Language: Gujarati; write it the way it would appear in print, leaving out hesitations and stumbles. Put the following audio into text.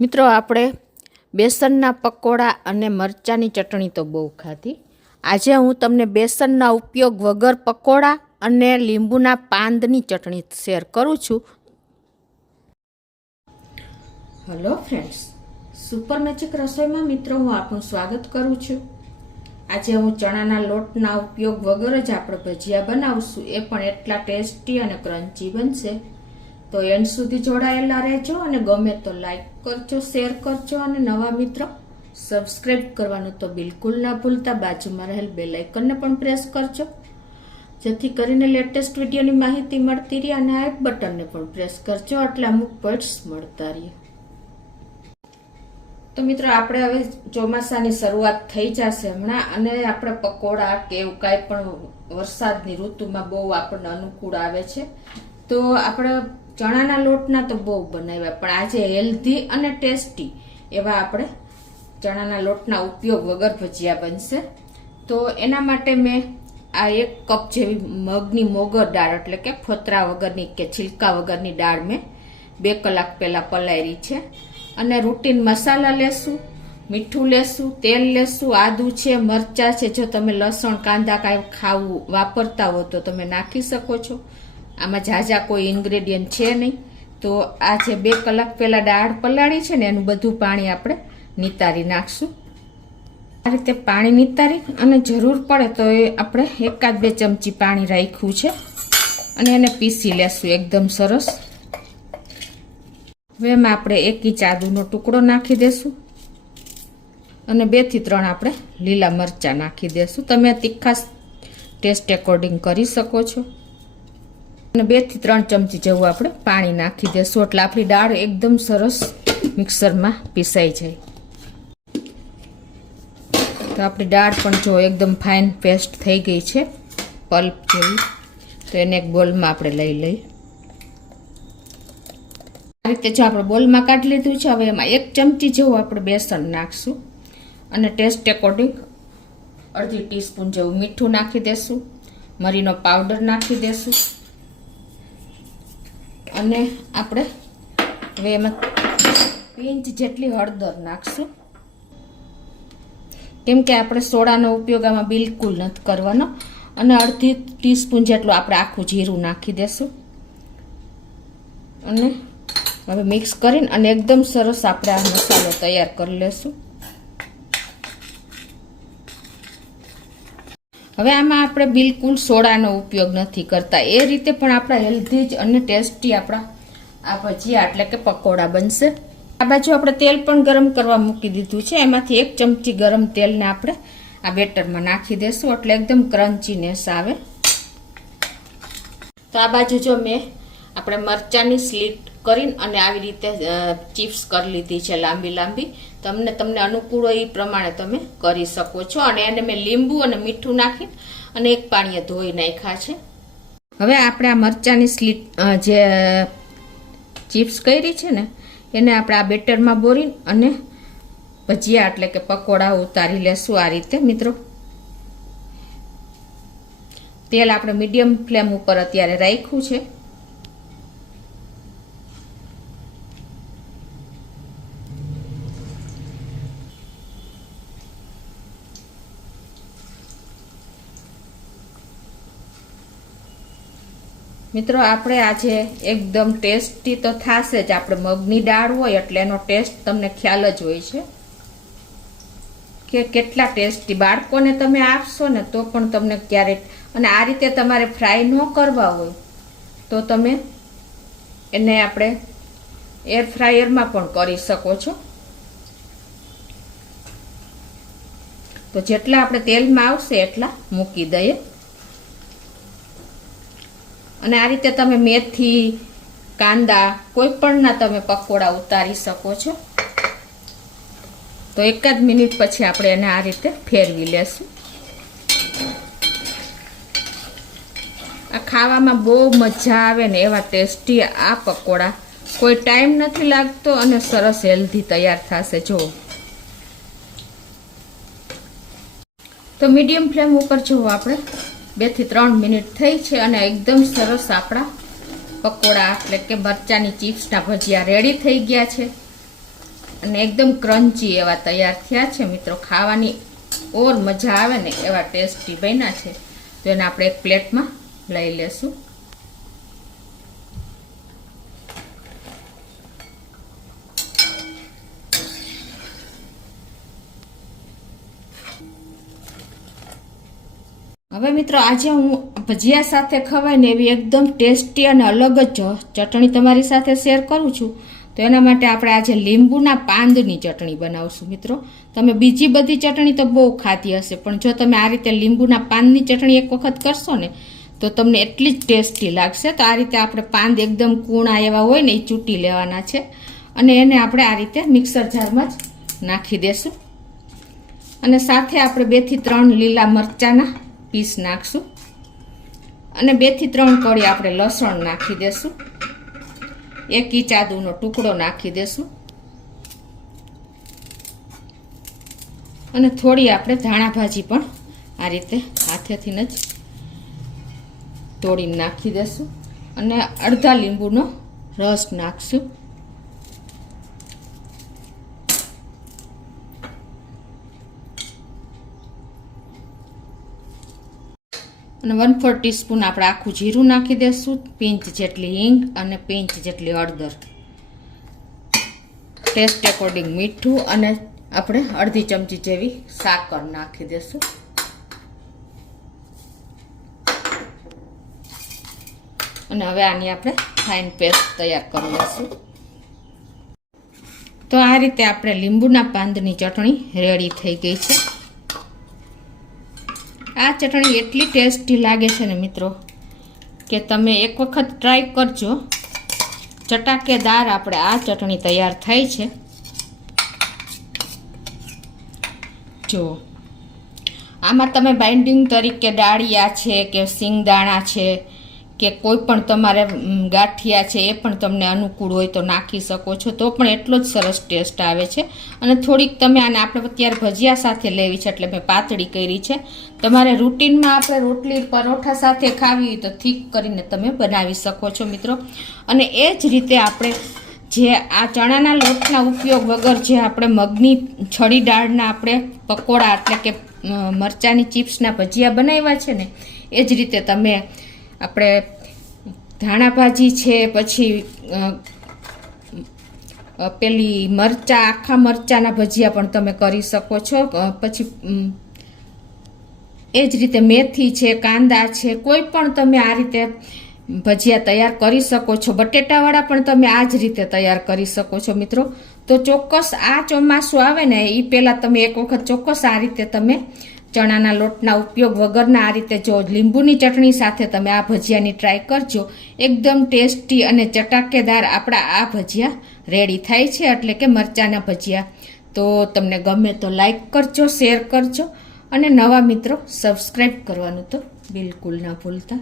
મિત્રો આપણે બેસનના પકોડા અને મરચાંની ચટણી તો બહુ ખાધી. આજે હું તમને બેસનના ઉપયોગ વગર પકોડા અને લીંબુના પાંદની ચટણી શેર કરું છું. હેલો ફ્રેન્ડ્સ, સુપર મેજિક રસોઈમાં મિત્રો હું આપનું સ્વાગત કરું છું. આજે હું ચણાના લોટના ઉપયોગ વગર જ આપણે ભજીયા બનાવશું. એ પણ એટલા ટેસ્ટી અને ક્રન્ચી બનશે. તો એન્ડ સુધી જોડાયેલા રહેજો અને ગમે તો લાઈક કરજો, શેર કરજો અને નવા મિત્રો સબસ્ક્રાઈબ કરવાનું તો બિલકુલ ના ભૂલતા. બાજુમાં રહેલ બેલ આઇકનને પણ પ્રેસ કરજો, જેથી કરીને લેટેસ્ટ વિડીયોની માહિતી મળતી રહે. અને આ બટનને પણ પ્રેસ કરજો એટલે અમુક પોઈન્ટ્સ મળતા રહે. તો મિત્રો આપણે હવે ચોમાસાની શરૂઆત થઈ જશે હમણાં, અને આપણે પકોડા કે એવું કાંઈ પણ વરસાદની ઋતુમાં બહુ આપણને અનુકૂળ આવે છે. તો આપણે ચણાના લોટના તો બહુ બનાવ્યા, પણ આજે હેલ્ધી અને ટેસ્ટી એવા આપણે ચણાના લોટના ઉપયોગ વગર ભજીયા બનશે. તો એના માટે મેં આ 1 કપ જેવી મગની મોગર દાળ, એટલે કે ફોતરા વગરની કે છિલકા વગરની દાળ મેં 2 કલાક પહેલાં પલાળી છે. અને રૂટીન મસાલા લેશું, મીઠું લેશું, તેલ લેશું, આદું છે, મરચાં છે. જો તમે લસણ કાંદા કાંઈ ખાવું વાપરતા હો તો તમે નાખી શકો છો. આમાં ઝાઝા કોઈ ઇન્ગ્રેડિયન્ટ છે નહીં. તો આ જે 2 કલાક પહેલાં દાળ પલાળી છે ને, એનું બધું પાણી આપણે નિતારી નાખશું. આ રીતે પાણી નિતારી અને જરૂર પડે તો એ આપણે 1-2 ચમચી પાણી રાખ્યું છે અને એને પીસી લેશું એકદમ સરસ. હવે એમાં આપણે 1 ઇંચ આદુનો ટુકડો નાખી દેશું અને 2 થી 3 આપણે લીલા મરચાં નાખી દેશું. તમે તીખાશ ટેસ્ટ એકોર્ડિંગ કરી શકો છો. અને 2 થી 3 ચમચી જેવું આપણે પાણી નાખી દેશું એટલે આપણી દાળ એકદમ સરસ મિક્સરમાં પીસાઈ જાય. તો આપણી દાળ પણ જો એકદમ ફાઇન પેસ્ટ થઈ ગઈ છે, પલ્પ જેવી. તો એને એક બોલમાં આપણે લઈ લઈએ. આ રીતે જો આપણે બોલમાં કાઢી લીધું છે. હવે એમાં 1 ચમચી જેવું આપણે બેસન નાખશું અને ટેસ્ટ એકોર્ડિંગ અડધી ટીસ્પૂન જેવું મીઠું નાખી દેશું. મરીનો પાવડર નાખી દેશું અને આપણે હવે એમાં પિંચ જેટલી હળદર નાખશું, કેમ કે આપણે સોડાનો ઉપયોગ આમાં બિલકુલ નથી કરવાનો. અને અડધી ટીસ્પૂન જેટલું આપણે આખું જીરું નાખી દેશું અને હવે મિક્સ કરીને અને એકદમ સરસ આપણે આ મસાલો તૈયાર કરી લેશું. હવે આમાં આપણે બિલકુલ સોડાનો ઉપયોગ નથી કરતા. એ રીતે પણ આપણા હેલ્ધી જ અને ટેસ્ટી આપણા આ ભજીયા એટલે કે પકોડા બનશે. આ બાજુ આપણે તેલ પણ ગરમ કરવા મૂકી દીધું છે. એમાંથી 1 ચમચી ગરમ તેલને આપણે આ બેટરમાં નાખી દેશું એટલે એકદમ ક્રન્ચીનેસ આવે. તો આ બાજુ જો મેં આપણે મરચાંની સ્લીટ કરીને અને આવી રીતે ચિપ્સ કરી લીધી છે લાંબી લાંબી. તમને અનુકૂળ હોય એ પ્રમાણે તમે કરી શકો છો. અને એને મેં લીંબુ અને મીઠું નાખી અને 1 પાણીએ ધોઈ નાખ્યા છે. હવે આપણે આ મરચાંની સ્લીટ જે ચિપ્સ કરી છે ને, એને આપણે આ બેટરમાં બોરી અને ભજીયા એટલે કે પકોડા ઉતારી લેશું આ રીતે. મિત્રો તેલ આપણે મીડિયમ ફ્લેમ ઉપર અત્યારે રાખ્યું છે. મિત્રો આપણે આજે એકદમ ટેસ્ટી તો થશે જ. આપણે મગની દાળ હોય એટલે એનો ટેસ્ટ તમને ખ્યાલ જ હોય છે કે કેટલા ટેસ્ટી. બાળકોને તમે આપશો ને તો પણ તમને ક્યારેક, અને આ રીતે તમારે ફ્રાય ન કરવા હોય તો તમે એને આપણે એર ફ્રાયરમાં પણ કરી શકો છો. તો જેટલા આપણે તેલમાં આવશે એટલા મૂકી દઈએ. અને આ રીતે તમે મેથી, કાંદા કોઈ પણના તમે પકોડા ઉતારી શકો છો. તો 1 મિનિટ પછી આપણે એને આ રીતે ફેરવી લેશું. આ ખાવામાં બહુ મજા આવે ને એવા ટેસ્ટી આ પકોડા. કોઈ ટાઈમ નથી લાગતો અને સરસ હેલ્ધી તૈયાર થશે. જો તો મીડિયમ ફ્લેમ ઉપર જુઓ આપણે 2 થી 3 મિનિટ થઈ છે અને એકદમ સરસ આપણા પકોડા એટલે કે મરચાંની ચિપ્સના ભજીયા રેડી થઈ ગયા છે. અને એકદમ ક્રન્ચી એવા તૈયાર થયા છે મિત્રો. ખાવાની ઓર મજા આવે ને એવા ટેસ્ટી બન્યા છે. તો એને આપણે એક પ્લેટમાં લઈ લેશું. હવે મિત્રો આજે હું ભજીયા સાથે ખવાય ને એવી એકદમ ટેસ્ટી અને અલગ જ ચટણી તમારી સાથે શેર કરું છું. તો એના માટે આપણે આજે લીંબુના પાંદની ચટણી બનાવશું મિત્રો. તમે બીજી બધી ચટણી તો બહુ ખાધી હશે, પણ જો તમે આ રીતે લીંબુના પાંદની ચટણી એક વખત કરશો ને તો તમને એટલી જ ટેસ્ટી લાગશે. તો આ રીતે આપણે પાંદ એકદમ કૂણા એવા હોય ને એ ચૂંટી લેવાના છે અને એને આપણે આ રીતે મિક્સર જારમાં જ નાખી દેશું. અને સાથે આપણે 2 થી 3 લીલા મરચાના પીસ નાખશું અને 2 થી 3 કળી આપણે લસણ નાખી દેશું. 1 ઇંચ આદુનો ટુકડો નાખી દેશું અને થોડી આપણે ધાણા ભાજી પણ આ રીતે હાથેથી જ તોડીને નાખી દેશું અને અડધા લીંબુનો રસ નાખશું. અને 1/4 ટીસ્પૂન આપણે આખું જીરું નાખી દઈશું. પિંચ જેટલી હિંગ અને પિંચ જેટલી હળદર, ટેસ્ટ એકોર્ડિંગ મીઠું અને આપણે અડધી ચમચી જેવી સાકર નાખી દઈશું. અને હવે આની આપણે ફાઇન પેસ્ટ તૈયાર કરી લઈશું. તો આ રીતે આપણે લીંબુના પાંદની ચટણી રેડી થઈ ગઈ છે. આ ચટણી એટલી ટેસ્ટી લાગે છે ને મિત્રો કે તમે એક વખત ટ્રાય કરજો. ચટાકેદાર આપણે આ ચટણી તૈયાર થાય છે. જો આમાં તમે બાઇન્ડિંગ તરીકે ડાળિયા છે કે સિંગદાણા છે કે કોઈ પણ તમારે ગાંઠિયા છે એ પણ તમને અનુકૂળ હોય તો નાખી શકો છો, તો પણ એટલો જ સરસ ટેસ્ટ આવે છે. અને થોડીક તમે આને આપણે અત્યારે ભજીયા સાથે લેવી છે એટલે મેં પાતળી કરી છે. તમારે રૂટીનમાં આપણે રોટલી પરોઠા સાથે ખાવી હોય તો થીક કરીને તમે બનાવી શકો છો મિત્રો. અને એ જ રીતે આપણે જે આ ચણાના લોટના ઉપયોગ વગર જે આપણે મગની છડી દાળના આપણે પકોડા એટલે કે મરચાંની ચિપ્સના ભજીયા બનાવ્યા છે ને એ જ રીતે તમે આપણે ધાણા ભાજી છે, પછી પેલી મરચાં આખા મરચાંના ભજીયા પણ તમે કરી શકો છો. પછી એ જ રીતે મેથી છે, કાંદા છે, કોઈ પણ તમે આ રીતે ભજીયા તૈયાર કરી શકો છો. બટેટાવાળા પણ તમે આ જ રીતે તૈયાર કરી શકો છો મિત્રો. તો ચોક્કસ આ ચોમાસું આવે ને એ પહેલાં તમે એક વખત ચોક્કસ આ રીતે તમે ચણાના લોટના ઉપયોગ વગરના આ રીતે જો લીંબુની ચટણી સાથે તમે આ ભજીયાની ટ્રાય કરજો. એકદમ ટેસ્ટી અને ચટાકેદાર આપણા આ ભજીયા રેડી થાય છે, એટલે કે મરચાંના ભજીયા. તો તમને ગમે તો લાઈક કરજો, શેર કરજો અને નવા મિત્રો સબસ્ક્રાઈબ કરવાનું તો બિલકુલ ના ભૂલતા.